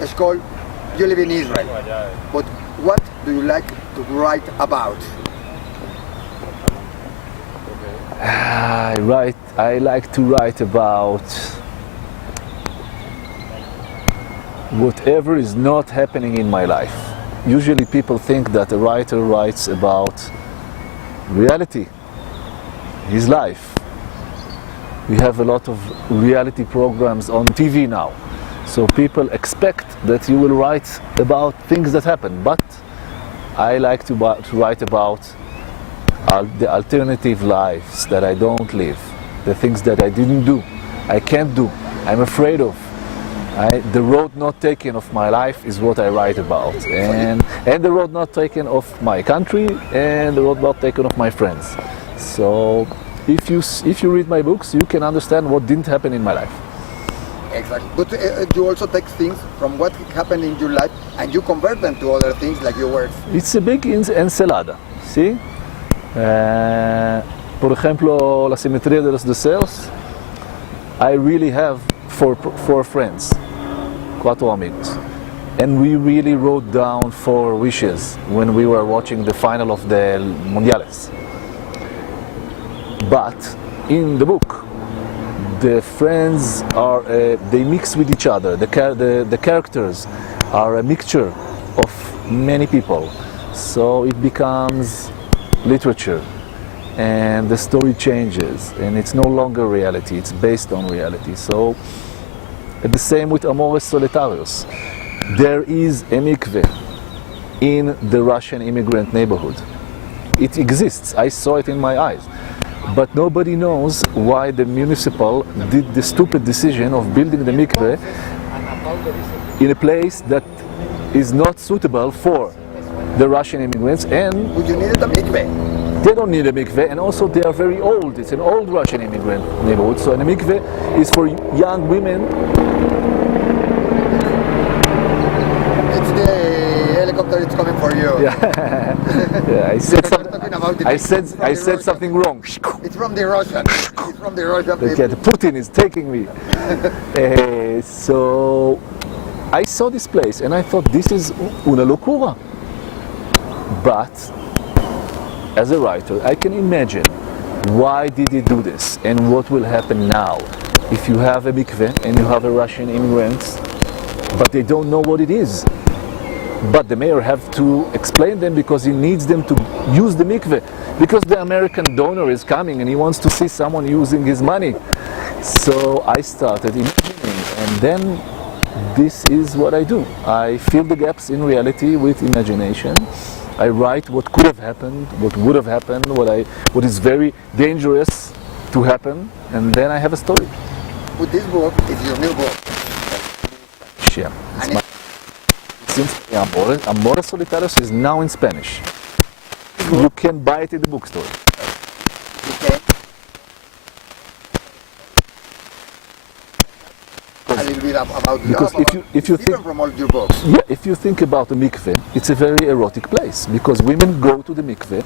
It's called You Live in Israel. But what do you like to write about? I like to write about whatever is not happening in my life. Usually people think that a writer writes about reality, his life. We have a lot of reality programs on TV now. So people expect that you will write about things that happen. But I like to write about the alternative lives that I don't live, the things that I didn't do, I can't do, I'm afraid of. The road not taken of my life is what I write about, and the road not taken of my country, and the road not taken of my friends. So if you read my books, you can understand what didn't happen in my life. Exactly. But you also take things from what happened in your life and you convert them to other things, like your words. It's a big ensalada, ¿sí? Por ejemplo, la simetría de los deseos. I really have four friends, cuatro amigos, and we really wrote down 4 wishes when we were watching the final of the Mundiales. But in the book, the friends are they mix with each other. The characters are a mixture of many people, so it becomes literature, and the story changes, and it's no longer reality, it's based on reality. So the same with Amores Solitarios. There is a mikveh in the Russian immigrant neighborhood. It exists, I saw it in my eyes, but nobody knows why the municipal did the stupid decision of building the mikveh in a place that is not suitable for the Russian immigrants. And Would you need a mikveh? they don't need a mikveh, and also they are very old. It's an old Russian immigrant neighborhood, so a mikveh is for young women. It's the helicopter, it's coming for you. Yeah, yeah, I said something wrong. It's from the Russian. It's from the Russian people. Okay, Putin is taking me. So I saw this place and I thought, this is una locura. But as a writer, I can imagine why did he do this and what will happen now if you have a mikveh and you have a Russian immigrants, but they don't know what it is. But the mayor have to explain them because he needs them to use the mikveh, because the American donor is coming and he wants to see someone using his money. So I started imagining, and then this is what I do. I fill the gaps in reality with imagination. I write what could have happened, what would have happened, what is very dangerous to happen, and then I have a story. But this book is your new book. Yeah. Amores Solitarios is now in Spanish. You can buy it in the bookstore. Okay. A little bit about Because love, if you think different from all your books. Yeah, if you think about the mikveh, it's a very erotic place, because women go to the mikveh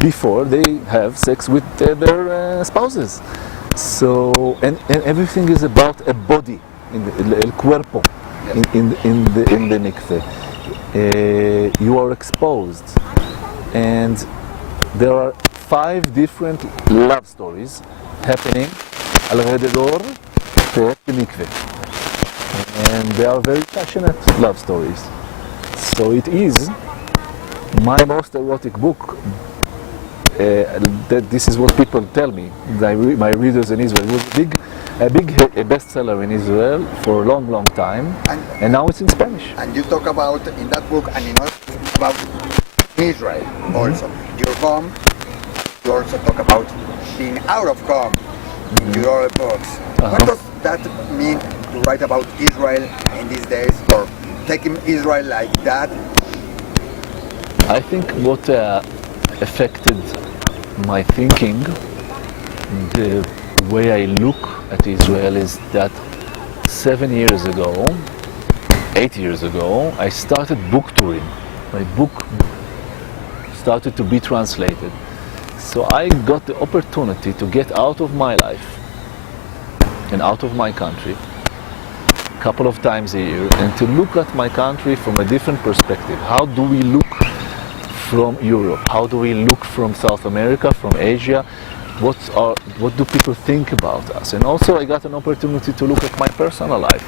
before they have sex with their spouses. So, and everything is about a body, el cuerpo, in the mikveh. You are exposed, and there are 5 different love stories happening alrededor de the mikveh. And they are very passionate love stories. So it is my most erotic book. That this is what people tell me. My readers in Israel. It was a big bestseller in Israel for a long time, and now it's in Spanish. And you talk about in that book and in other about Israel also. Your home. You also talk about being out of home in your other books. What does that mean to write about Israel in these days, or taking Israel like that? I think what affected my thinking, the way I look at Israel, is that 7 years ago, 8 years ago, I started book touring. My book started to be translated. So I got the opportunity to get out of my life and out of my country, couple of times a year, and to look at my country from a different perspective. How do we look from Europe? How do we look from South America, from Asia? What do people think about us? And also I got an opportunity to look at my personal life.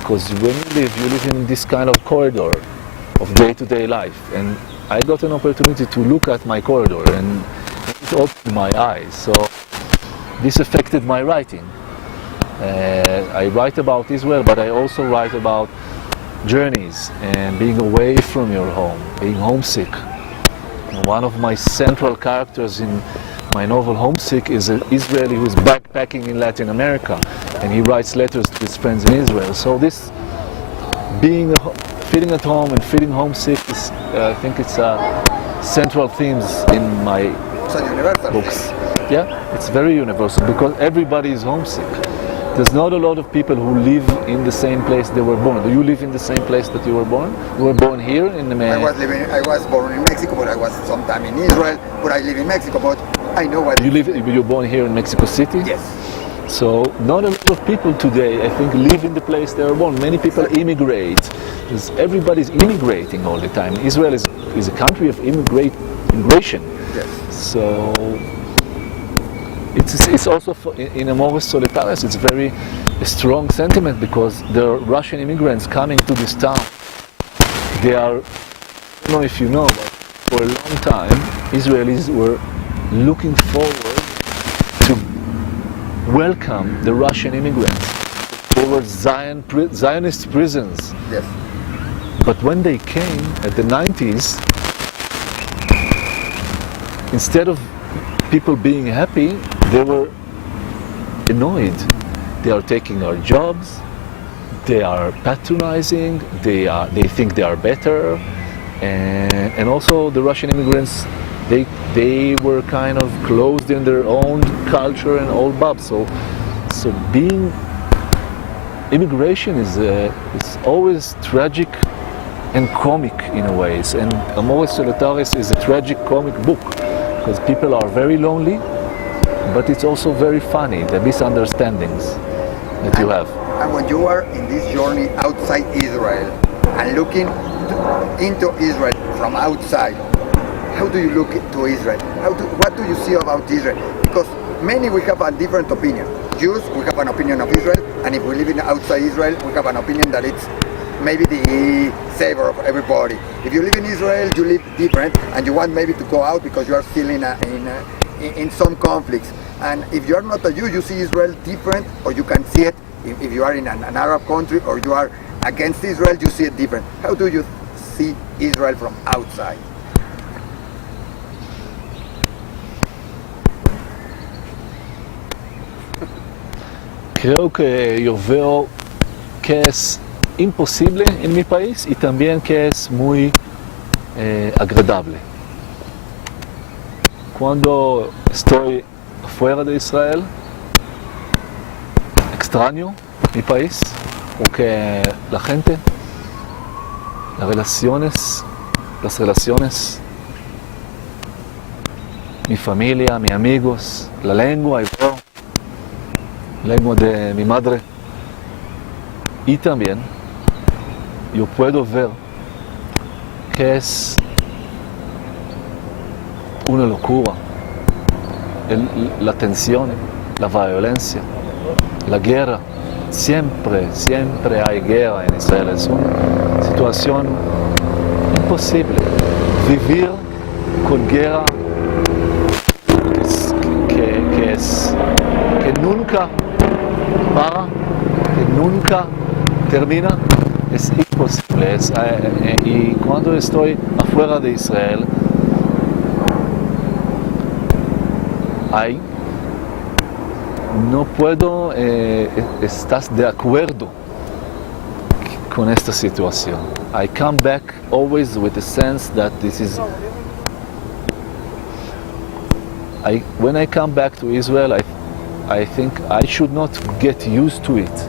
Because when you live in this kind of corridor of day-to-day life. And I got an opportunity to look at my corridor, and it opened my eyes. So this affected my writing. I write about Israel, but I also write about journeys and being away from your home, being homesick. And one of my central characters in my novel Homesick is an Israeli who is backpacking in Latin America, and he writes letters to his friends in Israel. So this feeling at home and feeling homesick is, I think it's central themes in my books. Yeah, it's very universal because everybody is homesick. There's not a lot of people who live in the same place they were born. Do you live in the same place that you were born? You were born here in the I was born in Mexico, but I was sometime in Israel. But I live in Mexico, but I know what. You're born here in Mexico City? Yes. So not a lot of people today, I think, live in the place they were born. Many people immigrate. Everybody's immigrating all the time. Israel is a country of immigration. Yes. So it's also in Amoris Solitaris, it's very a strong sentiment because the Russian immigrants coming to this town, they are, I don't know if you know, but for a long time Israelis were looking forward to welcome the Russian immigrants. They were Zionist prisons. Yes. But when they came at the 90s, instead of people being happy, they were annoyed. They are taking our jobs, they are patronizing, they think they are better, and also the Russian immigrants, they were kind of closed in their own culture and old bubs. So being immigration is always tragic and comic in a ways, and Amoris Solitaris is a tragic comic book because people are very lonely, but it's also very funny, the misunderstandings that you have. And when you are in this journey outside Israel and looking into Israel from outside, how do you look to Israel? What do you see about Israel? Because many we have a different opinion. Jews, we have an opinion of Israel, and if we live in outside Israel, we have an opinion that it's maybe the savior of everybody. If you live in Israel, you live different, and you want maybe to go out because you are still in some conflicts. And if you are not a Jew, you see Israel different, or you can see it if you are in an Arab country, or you are against Israel, you see it different. How do you see Israel from outside? Creo que yo veo que es imposible en mi país y también que es muy agradable. Cuando estoy fuera de Israel, extraño mi país, porque la gente, las relaciones, mi familia, mis amigos, la lengua de mi madre, y también yo puedo ver que es una locura, la tensión, la violencia, la guerra. Siempre hay guerra en Israel. Es una situación imposible. Vivir con guerra que nunca para, que nunca termina, es imposible. Y cuando estoy afuera de Israel, no puedo estar de acuerdo con esta situación. I come back always with the sense that when I come back to Israel, I think I should not get used to it.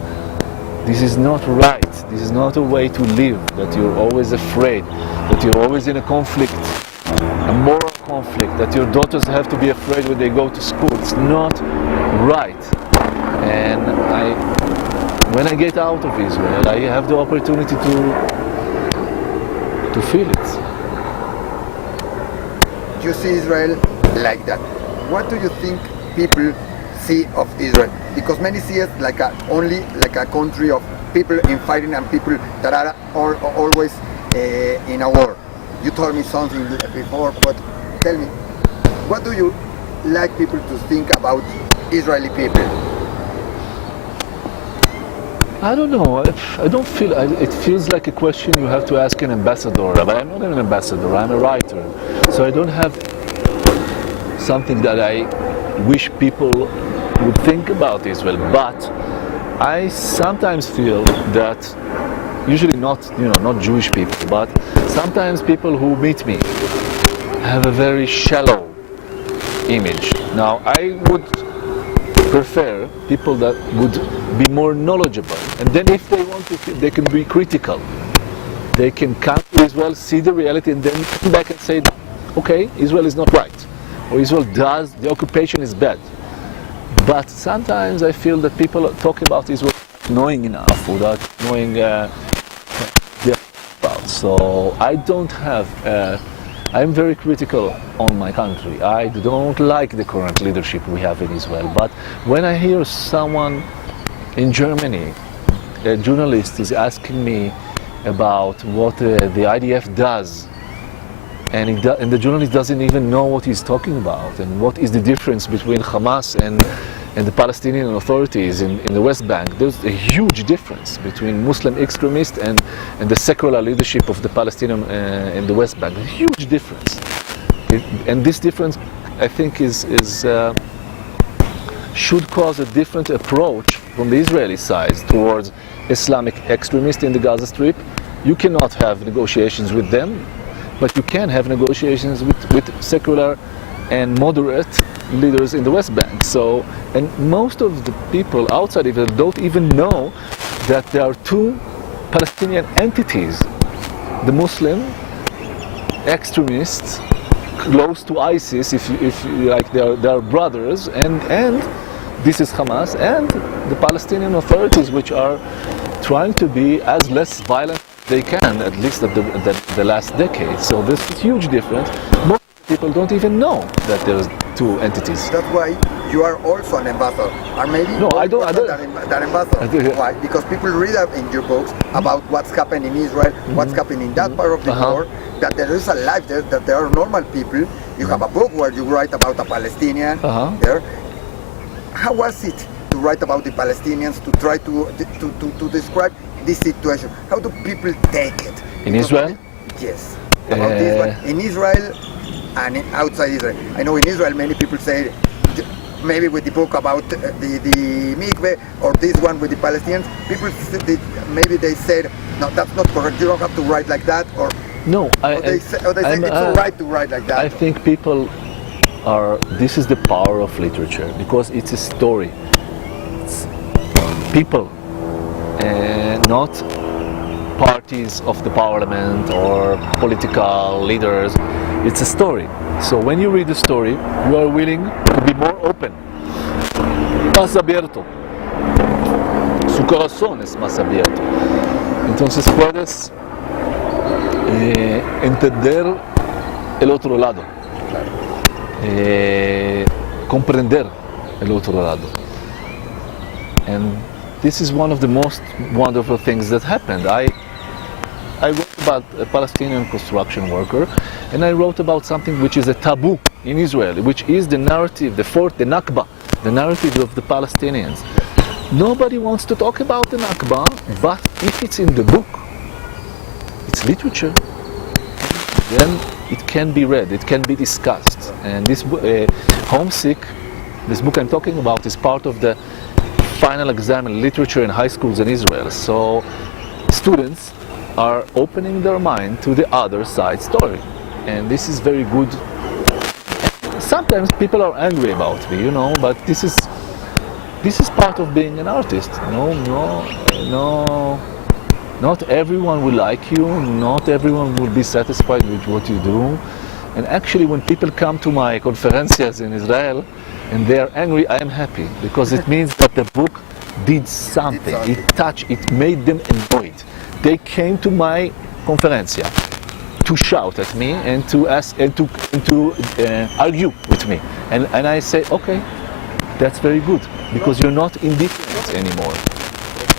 This is not right. This is not a way to live, that you're always afraid, that you're always in a conflict, a moral conflict, that your daughters have to be afraid when they go to school. It's not right. And when I get out of Israel, I have the opportunity to feel it. You see Israel like that. What do you think people see of Israel? Because many see it like only like a country of people fighting and people that are always in a war. You told me something before, but tell me, what do you like people to think about Israeli people? I don't know. I don't feel. It feels like a question you have to ask an ambassador. But I'm not an ambassador. I'm a writer, so I don't have something that I wish people would think about Israel. But I sometimes feel that, usually not Jewish people, but sometimes people who meet me have a very shallow image. Now, I would prefer people that would be more knowledgeable, and then if they want to, they can be critical. They can come to Israel, see the reality, and then come back and say, okay, Israel is not right, or Israel does, the occupation is bad. But sometimes I feel that people talk about Israel knowing enough, without knowing about. So I don't have, I'm very critical on my country. I don't like the current leadership we have in Israel. But when I hear someone in Germany, a journalist is asking me about what the IDF does, and the journalist doesn't even know what he's talking about, and what is the difference between Hamas and the Palestinian authorities in the West Bank. There's a huge difference between Muslim extremists and the secular leadership of the Palestinian in the West Bank. A huge difference. And this difference, I think, should cause a different approach from the Israeli side towards Islamic extremists in the Gaza Strip. You cannot have negotiations with them, but you can have negotiations with secular and moderate leaders in the West Bank. So, and most of the people outside Israel don't even know that there are two Palestinian entities: the Muslim extremists close to ISIS, if you like, they are brothers, and this is Hamas, and the Palestinian authorities, which are trying to be as less violent as they can, at least at the last decade. So there's a huge difference. Most people don't even know that there's two entities. That's why you are also an ambassador, or maybe no, I don't. That ambassador. Why? Because people read up in your books about what's happening in Israel, what's happening in that part of the world, that there is a life there, that there are normal people. You have a book where you write about a Palestinian there. How was it to write about the Palestinians, to try to describe this situation? How do people take it? In Israel? Yes. About Israel. In Israel and outside Israel. I know in Israel many people say, maybe with the book about the mikveh, or this one with the Palestinians, people maybe they said, no, that's not correct, you don't have to write like that, or no, they say it's all right to write like that. I think people this is the power of literature, because it's a story. It's people, not parties of the parliament or political leaders. It's a story. So when you read the story, you are willing to be more open. Más abierto. Su corazón es más abierto. Entonces puedes entender el otro lado. Comprender el otro lado. And this is one of the most wonderful things that happened. I wrote about a Palestinian construction worker, and I wrote about something which is a taboo in Israel, which is the narrative, the Nakba, the narrative of the Palestinians. Nobody wants to talk about the Nakba, but if it's in the book, it's literature, then it can be read, it can be discussed. And this Homesick, this book I'm talking about, is part of the final exam in literature in high schools in Israel. So students are opening their mind to the other side story, and this is very good. Sometimes people are angry about me, but this is part of being an artist. Not everyone will like you, not everyone will be satisfied with what you do. And actually, when people come to my conferencias in Israel and they are angry, I am happy, because it means that the book did something. It touched, it made them annoyed. They came to my conferencia to shout at me and to ask and to argue with me. And I say, okay, that's very good, because you're not indifferent anymore.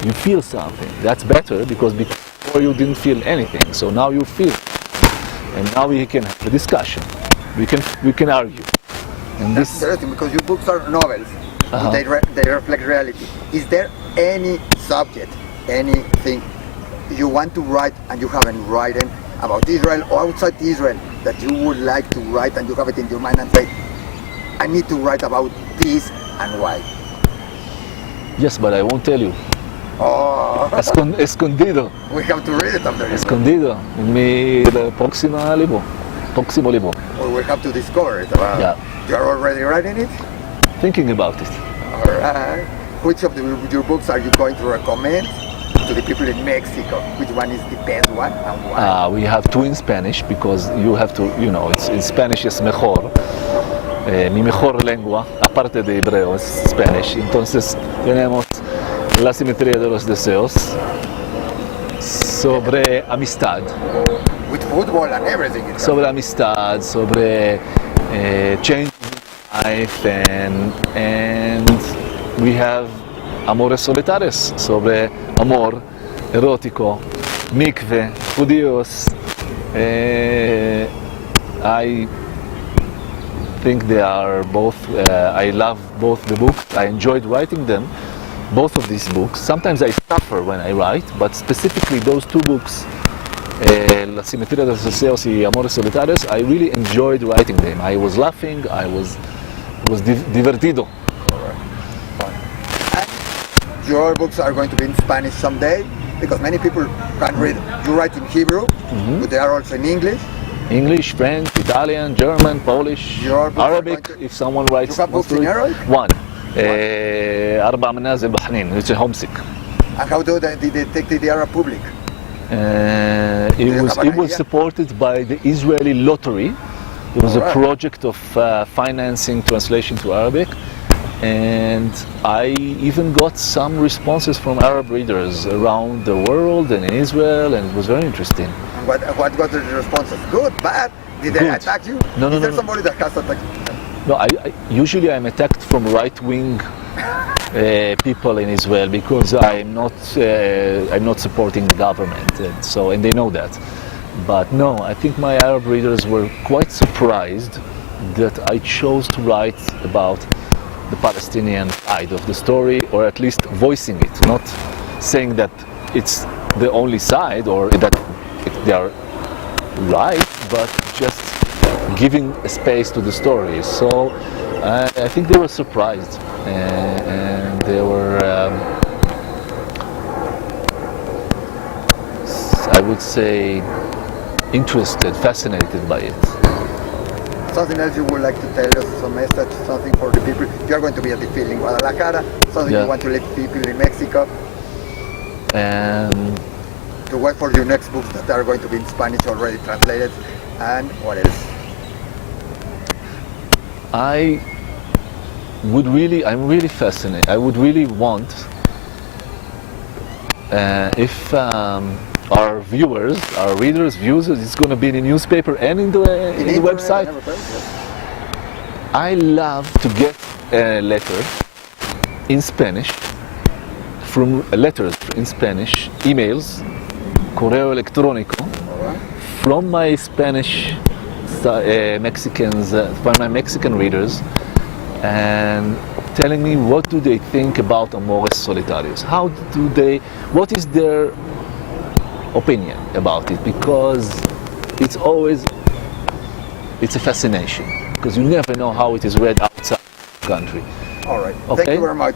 You feel something. That's better, because before you didn't feel anything. So now you feel, and now we can have a discussion. We can argue. And That's interesting, because your books are novels. They reflect reality. Is there any subject, anything you want to write and you haven't written about Israel or outside Israel that you would like to write, and you have it in your mind and say, I need to write about this and why? Yes, but I won't tell you. Oh, Escondido. we have to read it after this. Escondido. Mi próximo libro. Or we have to discover it. Yeah. You're already writing it? Thinking about it. All right. Which of your books are you going to recommend to the people in Mexico? Which one is the best one and why? We have two in Spanish, because you have to, it's in Spanish es mejor. Mi mejor lengua, aparte de hebreo, es Spanish. Entonces tenemos La simetría de los deseos, sobre amistad. With football and everything. Sobre amistad, sobre change life, and we have Amores solitarios, sobre amor erótico, mikve, judíos. I think they are both, I love both the books. I enjoyed writing them, both of these books. Sometimes I suffer when I write, but specifically those two books, La simetría de los deseos y Amores solitarios, I really enjoyed writing them. I was laughing, I was divertido. And your books are going to be in Spanish someday, because many people can read. You write in Hebrew, but they are also in English. English, French, Italian, German, Polish, Arabic. If someone writes, you have books in Arabic? One. أربع منازل بحنين, which is homesick. And how did they take the Arab public? It was supported by the Israeli lottery. It was a project of financing translation to Arabic, and I even got some responses from Arab readers around the world and in Israel, and it was very interesting. And what got the responses? Good, bad? Did they attack you? No. Is there somebody that has attacked you? No, usually I'm attacked from right-wing people in Israel, because I'm not supporting the government, and they know that. But no, I think my Arab readers were quite surprised that I chose to write about the Palestinian side of the story, or at least voicing it, not saying that it's the only side or that they are right, but just giving a space to the story. So I think they were surprised, and they were, I would say, interested, fascinated by it. Something else you would like to tell us, some message, something for the people? You are going to be at the field in Guadalajara, something you want to let people in Mexico? And to wait for your next books that are going to be in Spanish already translated, and what else? I'm really fascinated. I would really want, if our viewers, our readers, it's going to be in the newspaper and in the website. I love to get a letter in Spanish, letters in Spanish, emails, correo electrónico, from my Spanish from my Mexican readers, and telling me what do they think about Amores Solitarios. What is their opinion about it? Because it's a fascination, because you never know how it is read outside the country. All right. Okay? Thank you very much.